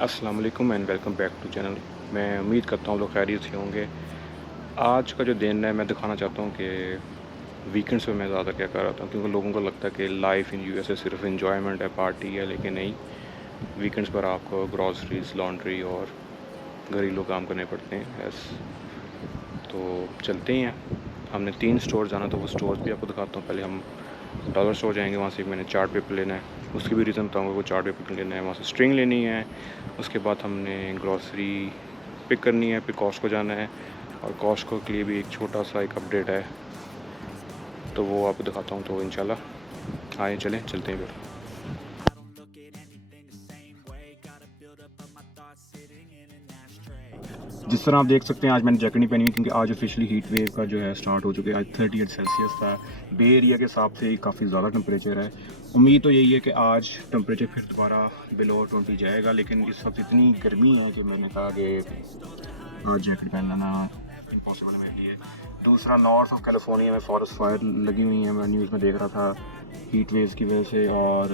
अस्सलाम वालेकुम and welcome back to channel. मैं उम्मीद करता हूँ लोग खैरियत से होंगे। आज का जो दिन है मैं दिखाना चाहता हूँ कि वीकेंड्स पे मैं ज़्यादा क्या कर रहा था, क्योंकि लोगों को लगता है कि लाइफ इन यूएसए सिर्फ इन्जॉयमेंट है, पार्टी है, लेकिन नहीं। वीकेंड्स पर आपको ग्रॉसरीज, लॉन्ड्री और घरेलू काम करने पड़ते हैं। यस, तो चलते ही हैं। हमने 3 स्टोर जाना, तो वो स्टोर्स भी आपको दिखाता हूँ। पहले हम डॉलर स्टोर जाएंगे, वहाँ से मैंने चार्ट पेपर लेना है, उसकी भी रीज़न बताऊँगा। वो चार्ट पेपर लेना है, वहाँ से स्ट्रिंग लेनी है। उसके बाद हमने ग्रॉसरी पिक करनी है, फिर कॉस्को जाना है, और कॉस्को के लिए भी एक छोटा सा एक अपडेट है, तो वो आपको दिखाता हूँ। तो इंशाल्लाह आए, चलते हैं फिर। जिस तरह आप देख सकते हैं, आज मैंने जैकेट नहीं पहनी हुई, क्योंकि आज ऑफिशियली हीट वेव का जो है स्टार्ट हो चुके हैं। आज 38 सेल्सियस था। बे एरिया के हिसाब से काफ़ी ज़्यादा टेम्परेचर है। उम्मीद तो यही है कि आज टेम्परेचर फिर दोबारा बिलो 20 जाएगा, लेकिन इस वक्त इतनी गर्मी है कि मैंने कहा कि आज जैकेट पहन लेना इम्पॉसिबल है मेरे लिए। दूसरा, नॉर्थ ऑफ कैलिफोर्निया में फॉरेस्ट फायर लगी हुई है। मैं न्यूज़ में देख रहा था हीट वेव्स की वजह से, और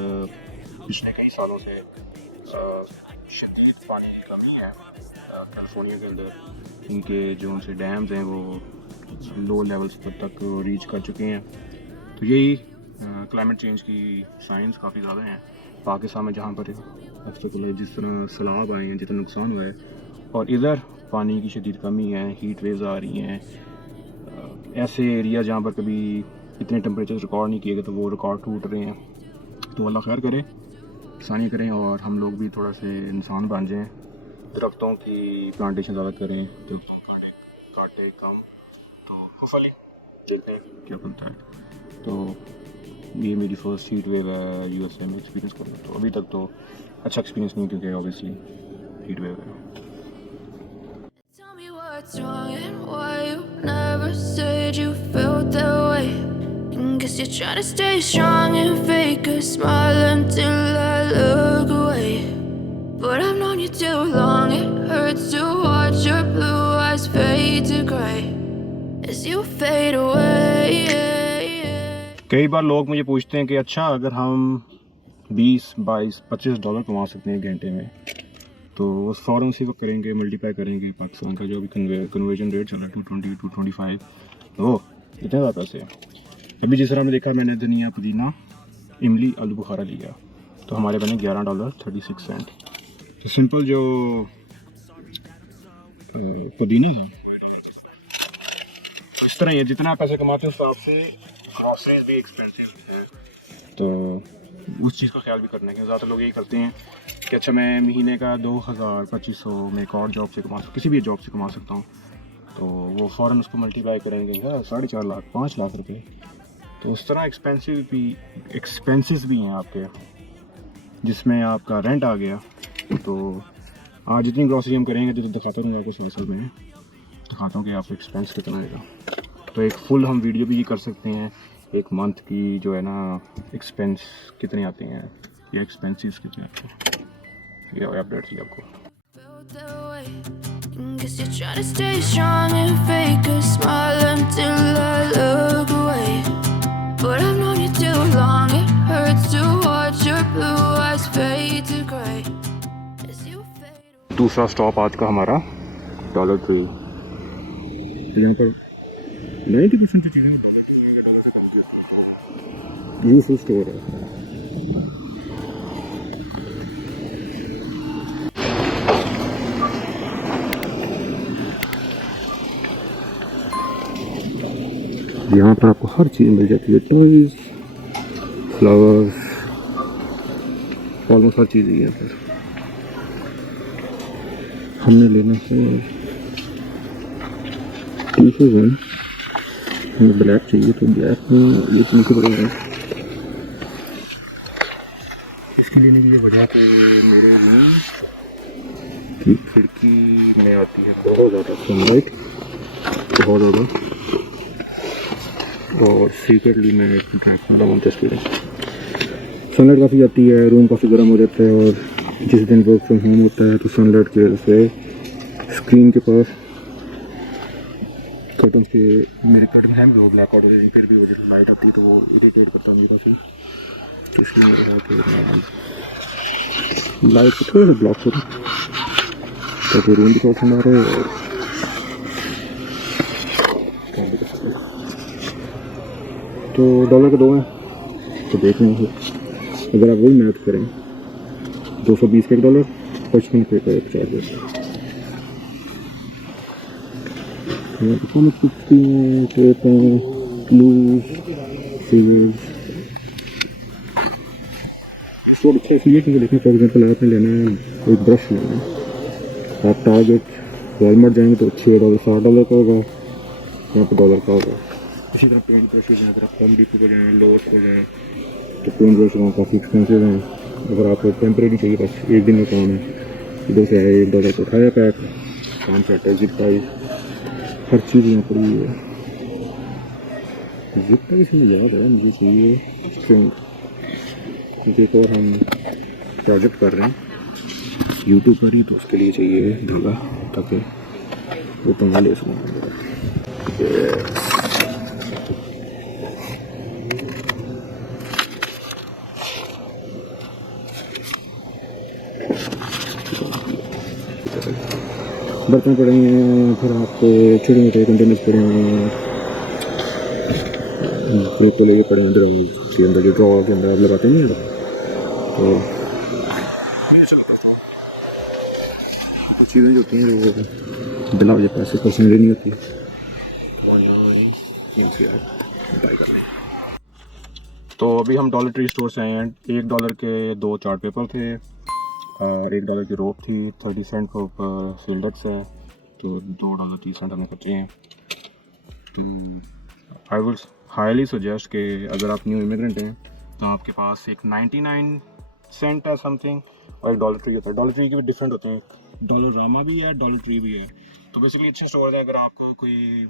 पिछले कई सालों से शदीद पानी की कमी है कैलिफोर्निया के अंदर। इनके जो से डैम्स हैं वो लो लेवल्स पर तक रीच कर चुके हैं। तो यही क्लाइमेट चेंज की साइंस काफ़ी ज़्यादा हैं पाकिस्तान में, जहाँ पर जिस तरह सैलाब आए हैं, जितना नुकसान हुआ है, और इधर पानी की शदीद कमी है, हीट वेव्स आ रही हैं। ऐसे एरिया जहाँ पर कभी इतने टेम्परेचर रिकॉर्ड नहीं किए गए, तो वो रिकॉर्ड टूट रहे हैं। तो अल्लाह खैर करे, किसानी करें, और हम लोग भी थोड़ा से इंसान बन जाएँ, दरख्तों की प्लांटेशन ज़्यादा करें, तो काटे कम। तो फली देखते हैं क्या बनता है। तो ये मेरी फर्स्ट हीट वेव है यूएसए में एक्सपीरियंस करना। तो अभी तक तो अच्छा एक्सपीरियंस नहीं, क्योंकि ऑब्वियसली हीट वेव है। What's wrong and why you never said you felt that way? And guess you're trying to stay strong and fake a smile until I look away. But I've known you too long, it hurts to watch your blue eyes fade to grey as you fade away. कई बार लोग मुझे पूछते हैं कि अच्छा, अगर हम 20, 22, 25 dollar कमा सकते हैं घंटे में, तो उस फ़ौरन उसी वक्त करेंगे, मल्टीप्लाई करेंगे पाकिस्तान का जो भी कन्वर्जन रेट चल रहा है 220, 225, तो इतने ज़्यादा पैसे हैं। अभी जिस तरह हमने देखा, मैंने धनिया, पुदीना, इमली, आलू बुखारा लिया, तो हमारे बने $11.36। तो सिंपल जो पुदीना था, इस तरह ये जितना पैसे कमाते हैं उस हिसाब से ग्रॉसरीज भी एक्सपेंसिव हैं। तो उस चीज़ का ख्याल भी करना है, कि ज़्यादातर लोग यही करते हैं कि अच्छा, मैं महीने का 2000-2500 मैं एक और जॉब से कमा सकता, किसी भी जॉब से कमा सकता हूँ, तो वो फ़ौरन उसको मल्टीप्लाई करेंगे 4.5 लाख, 5 लाख रुपए। तो उस तरह एक्सपेंसेस भी हैं आपके, जिसमें आपका रेंट आ गया। तो आज जितनी ग्रॉसरी हम करेंगे, तो दिखाता रहूँगा कि साल में दिखाता हूँ कि आपका एक्सपेंस कितना आएगा। तो एक फुल हम वीडियो भी कर सकते हैं, एक मंथ की जो है ना एक्सपेंस कितने आते हैं या एक्सपेंसेस कितने आते हैं, ये अपडेट थी आपको। Guess you're trying to stay strong and fake a smile until I look away. But I've known you too long, it hurts to watch your blue eyes fade to grey as you fade away. दूसरा stop आज का हमारा dollar tree. यहाँ पर 90% चीज़ें useful store है। यहाँ पर आपको हर चीज़ मिल जाती है, टॉयज, फ्लावर्स, ऑलमोस्ट हर चीज़ यहाँ पर। हमने लेना है टी-शर्ट में, हमें ब्लैक चाहिए, तो ब्लैक में ये चीज़ पड़ेगा। इसके लेने की ये वजह कि मेरे रूम की खिड़की में आती है बहुत ज़्यादा सनलाइट, बहुत ज़्यादा, और सीक्रेटली मैं एक्सपीरियंस सनलाइट काफ़ी आती है, रूम काफ़ी गर्म हो जाता है। और जिस दिन वर्क फ्रॉम होम होता है, तो सनलाइट की वजह से स्क्रीन के पास कर्टन के, मेरे कर्टन हैं भी वो ब्लैक आउट होती है, फिर भी वो जब लाइट आती है तो वो इरिटेट करता है मेरे से। तो इसलिए मेरे हाथ लाइट को थोड़ा सा ब्लॉक करो। तो रूम भी थोड़ा ठंडा रहे और तो डॉलर के 2 हैं तो देख रहे हैं। अगर आप वही मैथ करें 220 का $1 55 रुपये का एक चार्जेस अच्छा इसलिए क्योंकि देखें फॉर एग्जाम्पल आपने लेना है एक ब्रश लेना है आप टारगेट वॉलमार्ट जाएंगे तो $6 $60 का होगा, यहाँ पर $1 का होगा। इसी तरह पेंट ब्रशेज हैं, अगर आप होम डिपो को जाएँ लोस को जाएँ तो पेंट ब्रश वहाँ काफ़ी एक्सपेंसिव हैं। अगर आपको टेम्परेरी चाहिए बस एक दिन में काम है इधर से आए $1 को उठाया पैक काम सेट है। जिप टाई हर चीज़ यहाँ पर ही है। जिप टाई से याद है मुझे चाहिए स्ट्रिंग क्योंकि एक और हम प्रोजेक्ट कर रहे हैं यूट्यूब पर ही तो उसके लिए चाहिए धागा ताकि वो पंगा ले सकूँ। बर्तन पड़े हैं, फिर आपको छोटे मोटे कंटेनर्स पड़े हैं, फिर तो लगे पड़े हैं ड्रम के अंदर जो ड्रॉ के अंदर आप लगाते नहीं हैं तो चीज़ें जो होती हैं वो बिना वजह पैसे पर्सनली नहीं होती। तो अभी हम डॉलर ट्री स्टोर से आए हैं। $1 के 2 चार्ट पेपर थे और $1 की रोप थी, 30 सेंट के ऊपर फिल्डक्स है तो $2.30 हमें खर्चे हैं। आई वुड हाईली सजेस्ट कि अगर आप न्यू इमिग्रेंट हैं तो आपके पास एक 99 सेंट है समथिंग और एक डॉलर ट्री होता है। डॉलर ट्री के भी डिफरेंट होते हैं, डॉलर रामा भी है डॉलर ट्री भी है। तो बेसिकली अच्छे स्टोर है। अगर आपको कोई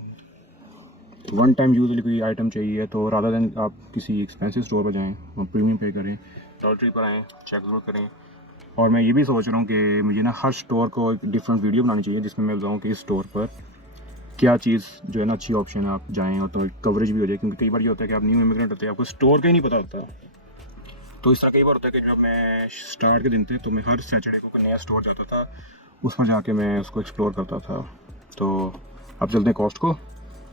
वन टाइम यूज वाली कोई आइटम चाहिए तो रादर देन आप किसी एक्सपेंसिव स्टोर पर जाएँ और प्रीमियम पे करें, डॉलर ट्री पर आएँ, चेक ज़रूर करें। और मैं ये भी सोच रहा हूँ कि मुझे ना हर स्टोर को एक डिफरेंट वीडियो बनानी चाहिए जिसमें मैं बताऊँ कि इस स्टोर पर क्या चीज़ जो है ना अच्छी ऑप्शन है, आप जाएँ और तो कवरेज भी हो जाए। क्योंकि कई बार ये होता है कि आप न्यू इमिग्रेंट होते हैं, आपको स्टोर का ही नहीं पता होता। तो इस तरह कई बार होता है कि जब मैं स्टार्ट के दिन थे तो मैं हर सैटरडे को कोई नया स्टोर जाता था, उस पर जाके मैं उसको एक्सप्लोर करता था। तो अब चलते हैं कॉस्ट को,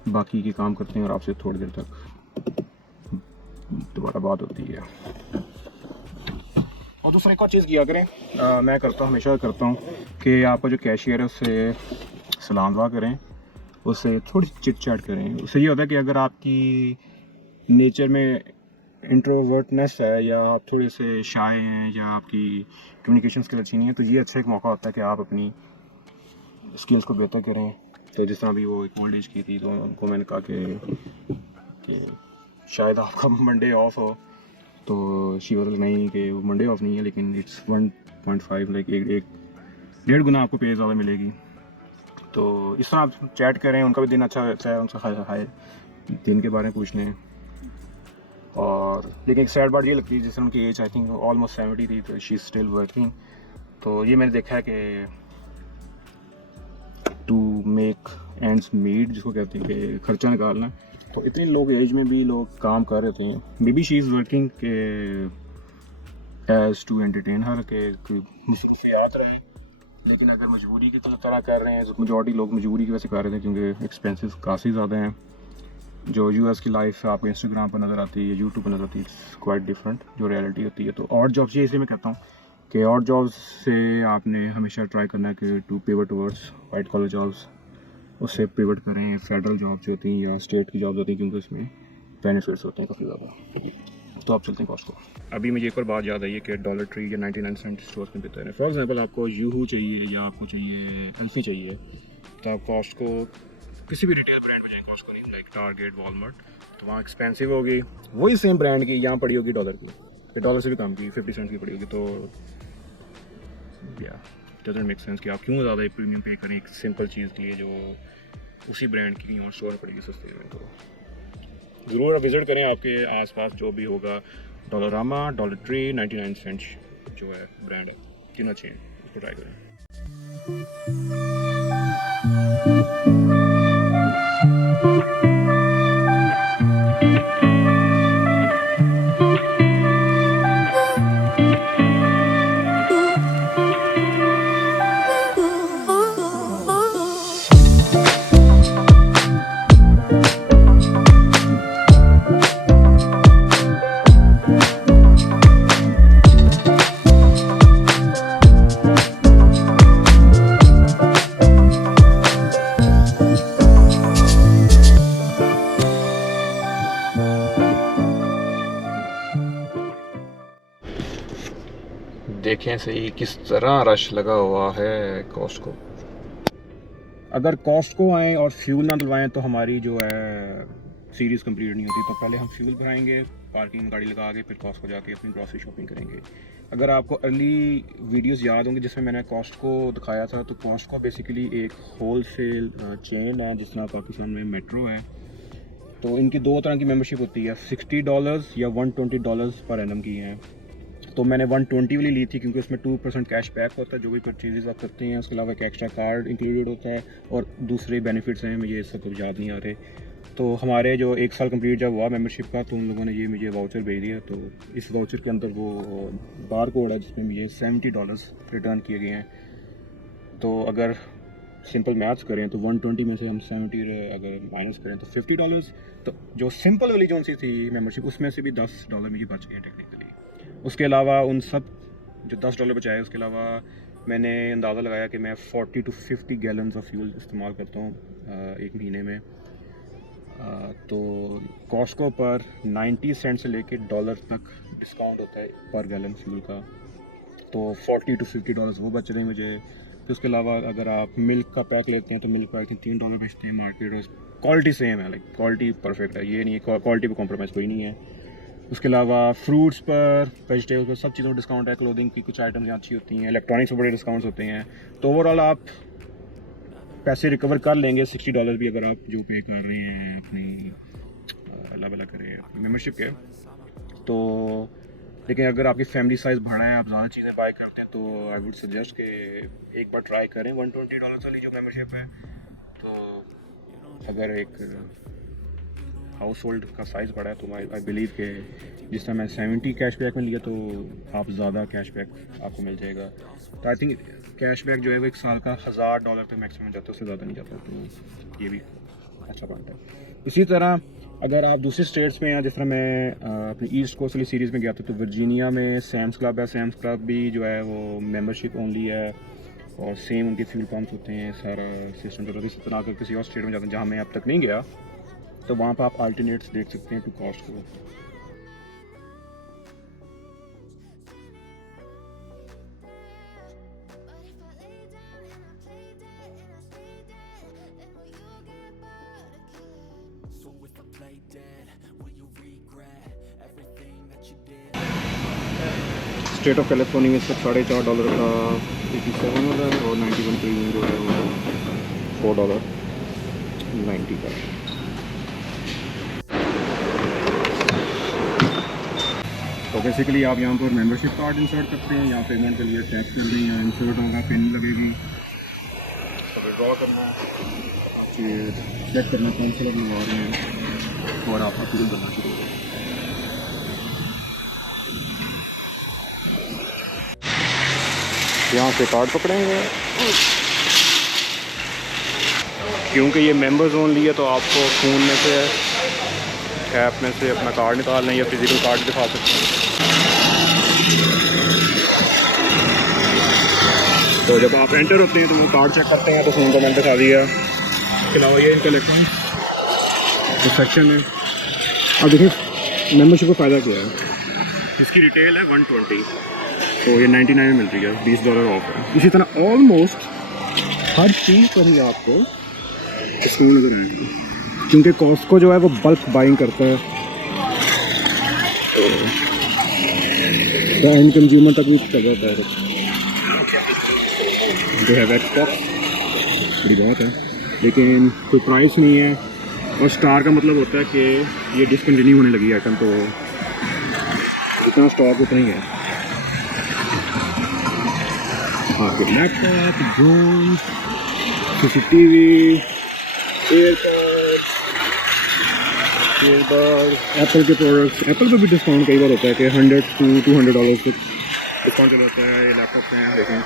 बाकी के काम करते हैं और आपसे थोड़ी देर तक दोबारा बात होती है। और दूसरा एक और चीज़ किया करें, मैं हमेशा करता हूँ कि आपका जो कैशियर है उससे सलाम दुआ करें, उससे थोड़ी चिट चैट करें। उससे ये होता है कि अगर आपकी नेचर में इंट्रोवर्टनेस है या आप थोड़े से शाय हैं या आपकी कम्युनिकेशन स्किल अच्छी नहीं है तो ये अच्छा एक मौका होता है कि आप अपनी स्किल्स को बेहतर करें। तो जिस तरह भी वो एक ओल्ड एज की थी तो उनको मैंने कहा कि शायद आपका मंडे ऑफ हो तो शी वाज नहीं कि वो मंडे ऑफ नहीं है लेकिन इट्स 1.5 लाइक एक 1.5 गुना आपको पे ज़्यादा मिलेगी। तो इस तरह आप चैट करें, उनका भी दिन अच्छा रहता है, उनसे हाय दिन के बारे में पूछ लें। और लेकिन एक सैड बात ये लगती है जैसे उनकी एज आई थिंक ऑलमोस्ट 70 थी तो शी इज़ स्टिल वर्किंग। तो ये मैंने देखा है कि टू मेक एंड्स मीट जिसको कहते हैं कि खर्चा निकालना, तो इतनी लोग एज में भी लोग काम कर रहे थे। May be she is working के एज टू एंटरटेन हर के मसरूफियात रहे, लेकिन अगर मजबूरी की तरह कर रहे हैं तो मेजॉरिटी लोग मजबूरी की वजह से कर रहे थे क्योंकि एक्सपेंसेस काफ़ी ज़्यादा हैं। जो यूएस की लाइफ आपको इंस्टाग्राम पर नज़र आती है, यूट्यूब पर नज़र आती है, इट्स क्वाइट डिफरेंट जो रियलिटी होती है। तो और जॉब्स ये इसलिए मैं कहता हूँ कि और जॉब्स से आपने हमेशा ट्राई करना है कि to pivot towards white collar jobs, उससे पिवट करें फेडरल जॉब्स जो होती हैं या स्टेट की जॉब्स होती हैं क्योंकि उसमें बेनिफिट्स होते हैं काफ़ी ज़्यादा। तो आप चलते हैं कॉस्ट को। अभी मुझे एक और बात याद आई है कि डॉलर ट्री या 99 सेंट स्टोर में बेहतर है। फॉर एग्जांपल आपको यूहू चाहिए या आपको चाहिए एल्फी चाहिए तो आप कॉस्ट को किसी भी रिटेल ब्रांड में जाएँ, कॉस्ट को नहीं, लाइक टारगेट वॉलमार्ट, तो वहाँ एक्सपेंसिव होगी। वही सेम ब्रांड की यहाँ पड़ी होगी डॉलर की, डॉलर से भी कम की 50 सेंट की पड़ी होगी। तो या डजंट मेक सेंस कि आप क्यों ज़्यादा प्रीमियम पे करें एक सिंपल चीज़ के लिए जो उसी ब्रांड की कहीं और स्टोर में पड़ेगी सस्ते में। तो ज़रूर आप विज़िट करें आपके आसपास जो भी होगा, Dollarama, dollar tree, 99 cent जो है ब्रांड है, तीन अच्छे हैं, उसको ट्राई करें। देखें सही किस तरह रश लगा हुआ है कॉस्टको। अगर कॉस्टको आएँ और फ्यूल ना डलवाएँ तो हमारी जो है सीरीज़ कंप्लीट नहीं होती। तो पहले हम फ्यूल भराएंगे, पार्किंग में गाड़ी लगा के, फिर कॉस्टको जाके अपनी ग्रॉसरी शॉपिंग करेंगे। अगर आपको अर्ली वीडियोस याद होंगे जिसमें मैंने कॉस्टको दिखाया था, तो कॉस्टको बेसिकली एक होलसेल चेन है, जिस तरह पाकिस्तान में मेट्रो है। तो इनकी दो तरह की मेंबरशिप होती है, $60 या $120 पर एनम की हैं। तो मैंने 120 वाली ली थी क्योंकि उसमें 2% कैश बैक होता है जो भी परचेजेस आप करते हैं। उसके अलावा एक एक्स्ट्रा कार्ड इंक्लूडेड होता है और दूसरे बेनिफिट्स हैं, मुझे सब कुछ याद नहीं आ रहे। तो हमारे जो 1 साल कंप्लीट जब हुआ मेंबरशिप का, तो उन लोगों ने ये मुझे वाउचर भेज दिया। तो इस वाउचर के अंदर वो बार कोड है जिसमें मुझे $70 रिटर्न किए गए हैं। तो अगर सिंपल मैथ्स करें तो 120 में से हम 70 अगर माइनस करें तो $50। तो जो सिंपल वाली जो सी थी मेंबरशिप, उसमें से भी $10 मुझे बच गए टेक्निकली। उसके अलावा उन सब जो $10 बचाए, उसके अलावा मैंने अंदाज़ा लगाया कि मैं 40 to 50 गैलन्स ऑफ फ्यूल इस्तेमाल करता हूँ एक महीने में। तो कॉस्टको पर 90 सेंट से लेके $1 तक डिस्काउंट होता है पर गैलन फ्यूल का। तो $40 to $50 वो बच रहे हैं मुझे। तो उसके अलावा अगर आप मिल्क का पैक लेते हैं तो मिल्क पैक $3 बेचते हैं मार्केट। क्वालिटी सेम है, लाइक क्वालिटी परफेक्ट है, ये नहीं है क्वालिटी पर कॉम्प्रोमाइज़ कोई नहीं है। उसके अलावा फ्रूट्स पर, वेजिटेबल्स पर, सब चीज़ों में डिस्काउंट है। क्लोथिंग की कुछ आइटम्स यहाँ अच्छी होती हैं, इलेक्ट्रॉनिक्स पर बड़े डिस्काउंट्स होते हैं। तो ओवरऑल आप पैसे रिकवर कर लेंगे, $60 भी अगर आप जो पे कर रहे हैं अपनी अल्लाह भला करे अपनी मेम्बरशिप के। तो लेकिन अगर आपकी फैमिली साइज़ बड़ा है, आप ज़्यादा चीज़ें बाय करते हैं, तो आई वुड सजेस्ट कि एक बार ट्राई करें $120 वाली जो मेम्बरशिप है। तो अगर एक हाउस होल्ड का साइज़ बड़ा है तो आई बिलीव के जिस तरह मैं 70 कैशबैक में लिया, तो आप ज़्यादा कैशबैक आपको मिल जाएगा। तो आई थिंक कैशबैक जो है वो 1 साल का $1000 तक मैक्सिमम जाता है, उससे ज़्यादा नहीं जाता। तो ये भी अच्छा पॉइंट है। इसी तरह अगर आप दूसरे स्टेट्स में हैं, जिस तरह मैं अपनी ईस्ट कोस्ट वाली सीरीज़ में गया था, तो वर्जीनिया में सैम्स क्लब है। सैम्स क्लब भी जो है वो मेंबरशिप ओनली है और सेम उनके फ्यूल पम्प्स होते हैं, सारा सिस्टम चलता है। इसी तरह अगर किसी और स्टेट में जाते हैं जहाँ मैं अब तक नहीं गया, तो वहाँ पर आप अल्टरनेट्स देख सकते हैं to Costco. State of California में इस वक्त $4.5 का 87 हो रहा है और 91 प्रीमियम जो है वो $4.90 का। तो बेसिकली आप यहाँ पर मेंबरशिप कार्ड इंसर्ट करते हैं, यहाँ पेमेंट के लिए टैक्स कर दें, यहाँ इंसर्ट होगा, पिन लगेगी, तो विड्रॉ करना, फिर चेक करना कौन से लोग लगा रहे हैं और आपका फ्यूल बनना शुरू होगा। यहाँ से कार्ड पकड़ेंगे, क्योंकि ये मेंबर्स ओनली है तो आपको फ़ोन में से ऐप में से अपना कार्ड निकाल लें या फिजिकल कार्ड दिखा सकते हैं। तो जब आप एंटर होते हैं तो वो कार्ड चेक करते हैं, तो फ़ोन का मैंने दिखा दिया। इसके अलावा ये इनका इलेक्ट्रॉनिक सेक्शन है। अब देखिए मेंबरशिप का फ़ायदा क्या है, इसकी रिटेल है 120, तो ये 99 में मिल रही है, $20 ऑफ है। इसी तरह ऑलमोस्ट हर चीज़ पर ही आपको डिस्काउंट नज़र आएगा, क्योंकि कॉस्टको जो है वो बल्क बाइंग करता है, तो एंड कंज्यूमर तक भी चल जाता है। जो है वेब स्टॉक बड़ी बहुत है, लेकिन कोई प्राइस नहीं है। और स्टार का मतलब होता है कि ये डिसकंटिन्यू होने लगी आइटम, तो जितना स्टॉक उतना ही है। आपके laptop, drone, CCTV, earbud, Apple के प्रोडक्ट्स, एप्पल पे भी डिस्काउंट कई बार होता है कि $100 to $200 तक डिस्काउंट चल जाता है। ये लैपटॉप हैं, देखें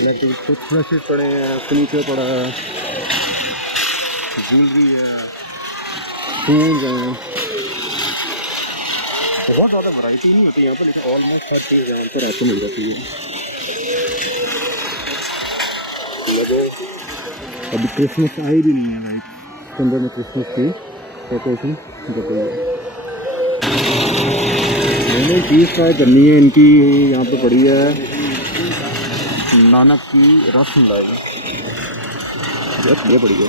इलेक्ट्रिक टूथब्रशेस पड़े हैं, फर्नीचर पड़ा है, ज्वेलरी है, फोन्स हैं। बहुत ज़्यादा वैरायटी नहीं होती यहाँ पर, लेकिन ऑलमोस्ट हर चीज़ यहाँ पर आपको मिल जाती है। अभी क्रिसमस आई भी नहीं है, लाइक सितंबर में क्रिसमस की डेकोरेशन जब हमने चीज़ ट्राई करनी है इनकी। यहाँ पे पड़ी है नानक की रसमलाई, ये पड़ी है।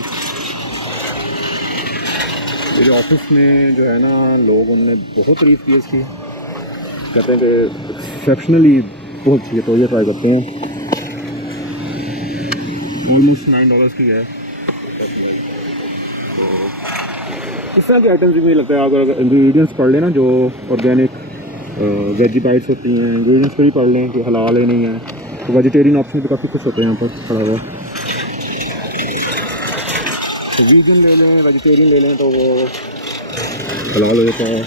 मेरे ऑफिस में जो है ना लोग उनने बहुत तारीफ़ की इसकी, कहते हैं कि एक्सेप्शनली बहुत अच्छी है, तो ये ट्राई करते हैं। ऑलमोस्ट $9 की है। इस तरह के आइटम्स भी मुझे लगता है अगर इंग्रेडिएंट्स पढ़ लें ना, जो ऑर्गेनिक वेजी बाइट्स होती हैं, इंग्रेडिएंट्स पर भी पढ़ लें कि हलाल है नहीं है, तो वेजिटेरियन ऑप्शन भी काफ़ी कुछ होते हैं यहाँ पर पड़ा हुआ। तो वीगन ले लें, वेजिटेरियन ले लें तो वो हलाल हो जाता है।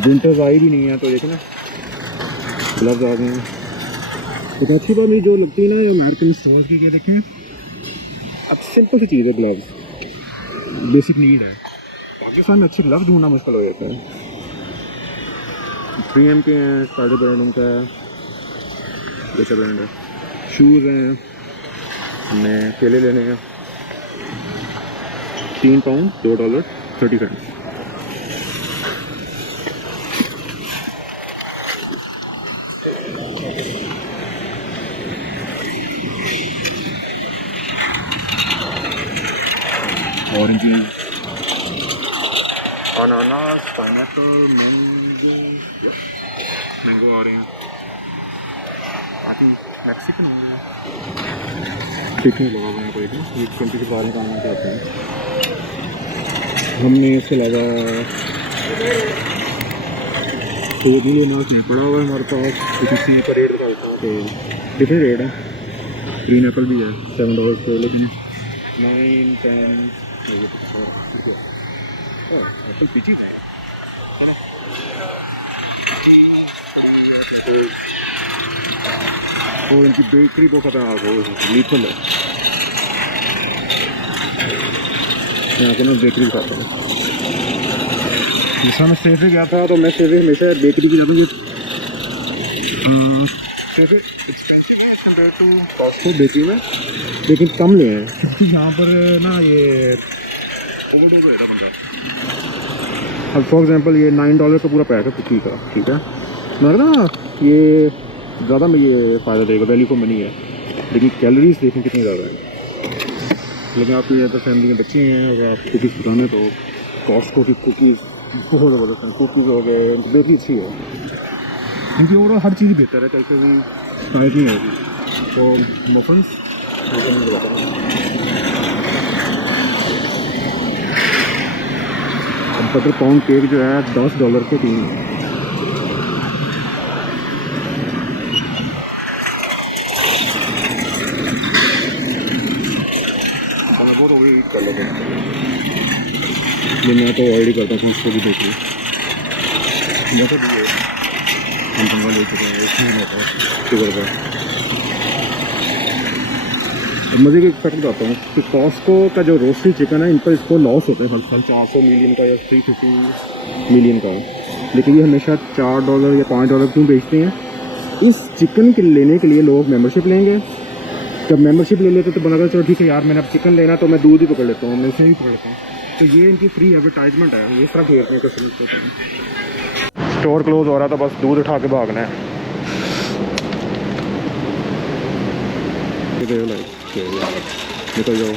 विंटर्स आई भी नहीं है तो देखें ना ग्लव्स आ गए हैं। तो अच्छी बात मुझे जो लगती है ना ये अमेरिकन स्टोर की, क्या देखें अब सिंपल सी चीज़ है, ग्लव्स बेसिक नीड है। पाकिस्तान में अच्छे ग्लव्स ढूंढना मुश्किल हो जाता है। 3M के हैं, स्पाइडर ब्रांड उनका है, अच्छा ब्रांड है। शूज़ हैं, हमने केले लेने हैं, £3 $2.30। ऑरेंज, अनानास, पाइनएप्पल, मैंगो आ रहे हैं। बाकी मैक्सिकन होंगे, ठीक है लगा हुआ कोई ये कंट्री के बारे में काम चाहते हैं। हमने इसके अलावा तो भी लेना नहीं पड़ा हुआ है हमारे पास, किसी का रेट बताता हूँ तो डिफरेंट रेट है। ग्रीन एप्पल भी है $7 पे, लेकिन 9-10 एप्पल पीची है। तो इनकी बेकरी बहुत खतरनाक हो, लीथल है। यहाँ के मैं बेकरी खाता हूँ। जैसा मैं सेफे गया था तो मैं सेफे हमेशा बेकरी की जाता हूँ। सेफे एक्सपेंसिव है कंपेयर टू कॉस्टको बेकरी में, लेकिन कम ले हैं क्योंकि यहाँ पर ना ये ओवरडोज हो जाता बंदा। अब फॉर एग्जांपल ये $9 का पूरा पैक है कुकी का, ठीक है। मैं ना ये ज़्यादा में ये फ़ायदा देगा, वैल्यू फॉर मनी है, लेकिन कैलोरीज देखें कितनी ज़्यादा है। लेकिन आपकी अगर फैमिली में बच्चे हैं, अगर आप कुकीज़ पकाना तो कॉस्टको की कुकीज़ बहुत ज़बरदस्त हैं। कुकीज़ हो गए, बेकरी अच्छी है, इनकी ओवरऑल हर चीज़ बेहतर है, कहीं भी शायद नहीं होगी। तो मफन्स बटर पाउंड केक जो है $10 के 3 है। बहुत हो गई कर लेते हैं, मैं तो ऑलरेडी करता हूँ उसको भी देखिए। जैसे भी ये हम पंगा ले चुके हैं, इसमें होता है शुगर का। अब मज़े की एक फैक्ट बताता हूँ कि कॉस्टको का जो रोस्टी चिकन है, इन पर इसको लॉस होते हैं हर साल 400 मिलियन का या 350 मिलियन का, लेकिन ये हमेशा $4 या $5 क्यों बेचते हैं? इस चिकन के लेने के लिए लोग मेंबरशिप लेंगे। जब मेंबरशिप ले लेते तो बनाकर चलो ठीक है यार, मैंने अब चिकन लेना तो मैं दूध ही पकड़ लेता हूँ, मैं इसे ही पकड़ लेता हूँ। तो ये इनकी फ्री एडवर्टाइजमेंट है, ये तरह घेरने का समझते हैं। स्टोर क्लोज हो रहा था, बस दूध उठा के भागना है। निकल जाओ निकल जाओ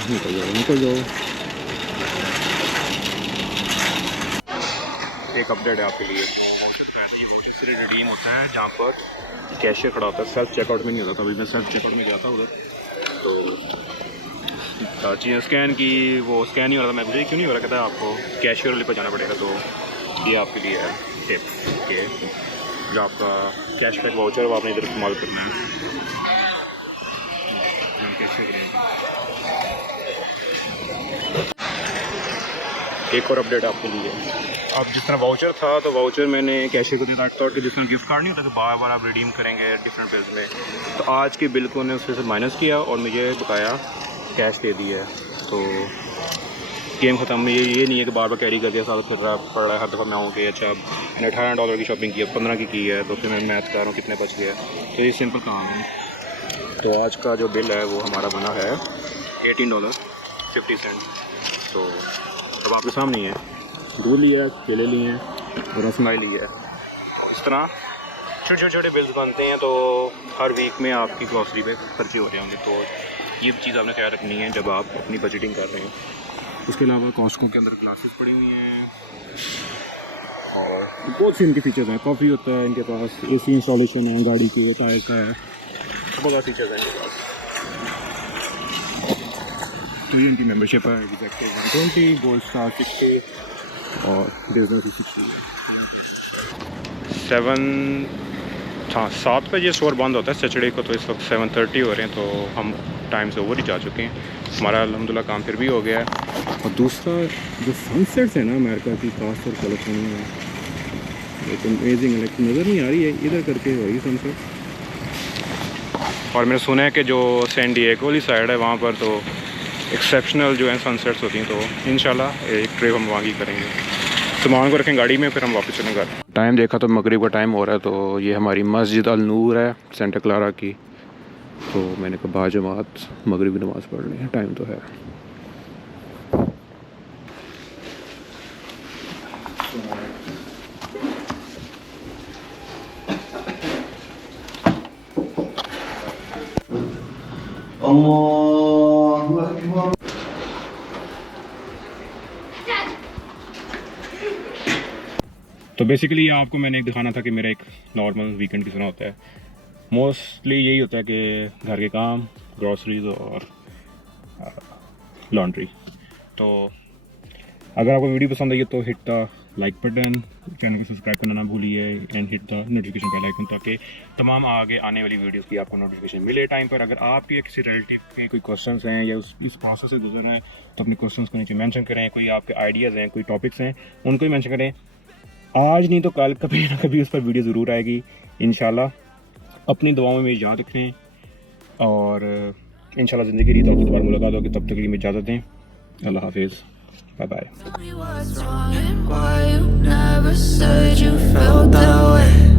निकल जाओ। एक अपडेट है आपके लिए, इससे रिडीम होता है जहाँ पर कैशियर खड़ा होता है, सेल्फ चेकआउट में नहीं होता था। अभी मैं सेल्फ चेकआउट में गया था उधर, तो चीज़ें स्कैन की, वो स्कैन नहीं हो रहा था। मैं मुझे क्यों नहीं हो रहा, कहता है आपको कैशियर वाले पर जाना पड़ेगा। तो ये आपके लिए है टिप कि जो आपका कैशबैक वाउचर वो आपने इधर इस्तेमाल करना है। एक और अपडेट आपके लिए, अब जिस तरह वाउचर था तो वाउचर मैंने कैशियर को दिया था कि जिस तरह गिफ्ट कार्ड नहीं होता कि बार बार आप रिडीम करेंगे डिफरेंट बिल्स में, तो आज के बिल को उन्हें उसमें से माइनस किया और मुझे बकाया कैश दे दी है। तो गेम ख़त्म। ये नहीं है कि बार बार कैरी करके साथ फिर पड़ रहा है हर दफ़ा मैं आऊँ कि अच्छा मैंने $18 की शॉपिंग की है, 15 की है, तो फिर मैं मैथ कर रहा हूँ कितने बच गया। तो ये सिंपल काम है। तो आज का जो बिल है वो हमारा बना है $18.50। तो अब आपके सामने ही है, दूध लिया है, केले लिए हैं, रसमलाई ली है, इस तरह छोटे छोटे बिल्स बनते हैं, तो हर वीक में आपकी ग्रॉसरी पे खर्चे हो रहे होंगे, तो ये चीज़ आपने ख्याल रखनी है जब आप अपनी बजटिंग कर रहे हैं। उसके अलावा कॉस्को के अंदर ग्लासेस पड़ी हुई हैं और बहुत से इनके फीचर्स हैं। कॉफ़ी होता है इनके पास, AC इंस्टॉलेशन है, गाड़ी के टायर का है, बहुत फीचर्स हैं इनके पास। तो ये इनकी मेंबरशिप है, एग्जैक्टिव 120, गोल्ड स्टार 60 और बिजनेस 60 है। 7 बजे स्टोर बंद होता है सैटरडे को, तो इस वक्त 7:30 हो रहे हैं, तो हम टाइम से ओवर ही जा चुके हैं। हमारा अल्हम्दुलिल्लाह काम फिर भी हो गया है। और दूसरा जो सनसेट्स है ना अमेरिका की, खास तौर कैलिफोर्निया में, एक अमेजिंग है, लेकिन नज़र नहीं आ रही है, इधर करके होगी सनसेट। और मैंने सुना है कि जो सैन डिएगो वाली साइड है वहाँ पर तो एक्सेप्शनल जो है सनसेट्स होती हैं, तो इंशाल्लाह एक ट्रिप हम वहाँ की करेंगे। सामान को रखें गाड़ी में, फिर हम वापस चलेंगे। टाइम देखा तो मगरिब का टाइम हो रहा है, तो ये हमारी मस्जिद अल नूर है सेंटा क्लारा की, तो मैंने कहा बाजमात मगरिब की नमाज़ पढ़नी है, टाइम तो है। तो बेसिकली आपको मैंने एक दिखाना था कि मेरा एक नॉर्मल वीकेंड किस तरह होता है। मोस्टली यही होता है कि घर के काम, ग्रॉसरीज और लॉन्ड्री। तो अगर आपको वीडियो पसंद आई है तो hit the like button, channel को सब्सक्राइब करना ना भूलिए and hit the notification bell icon, ताकि तमाम आगे आने वाली वीडियोस की आपको नोटिफिकेशन मिले टाइम पर। अगर आपके किसी रिलेटिव के कोई क्वेश्चंस हैं या इस प्रोसेस से गुजर रहे हैं तो अपने क्वेश्चंस को नीचे मेंशन करें। कोई आपके आइडियाज़ हैं, कोई टॉपिक्स हैं, उनको ही मेंशन करें। आज नहीं तो कल कभी ना कभी उस पर वीडियो ज़रूर आएगी इंशाल्लाह। अपनी दुआओं में याद रखें और इंशाल्लाह ज़िंदगी रही तो दोबारा मुलाकात होगी। तब तक के लिए मैं इजाज़त दें। अल्लाह हाफिज़, bye bye. Tell me what's wrong and why you never said you felt that way.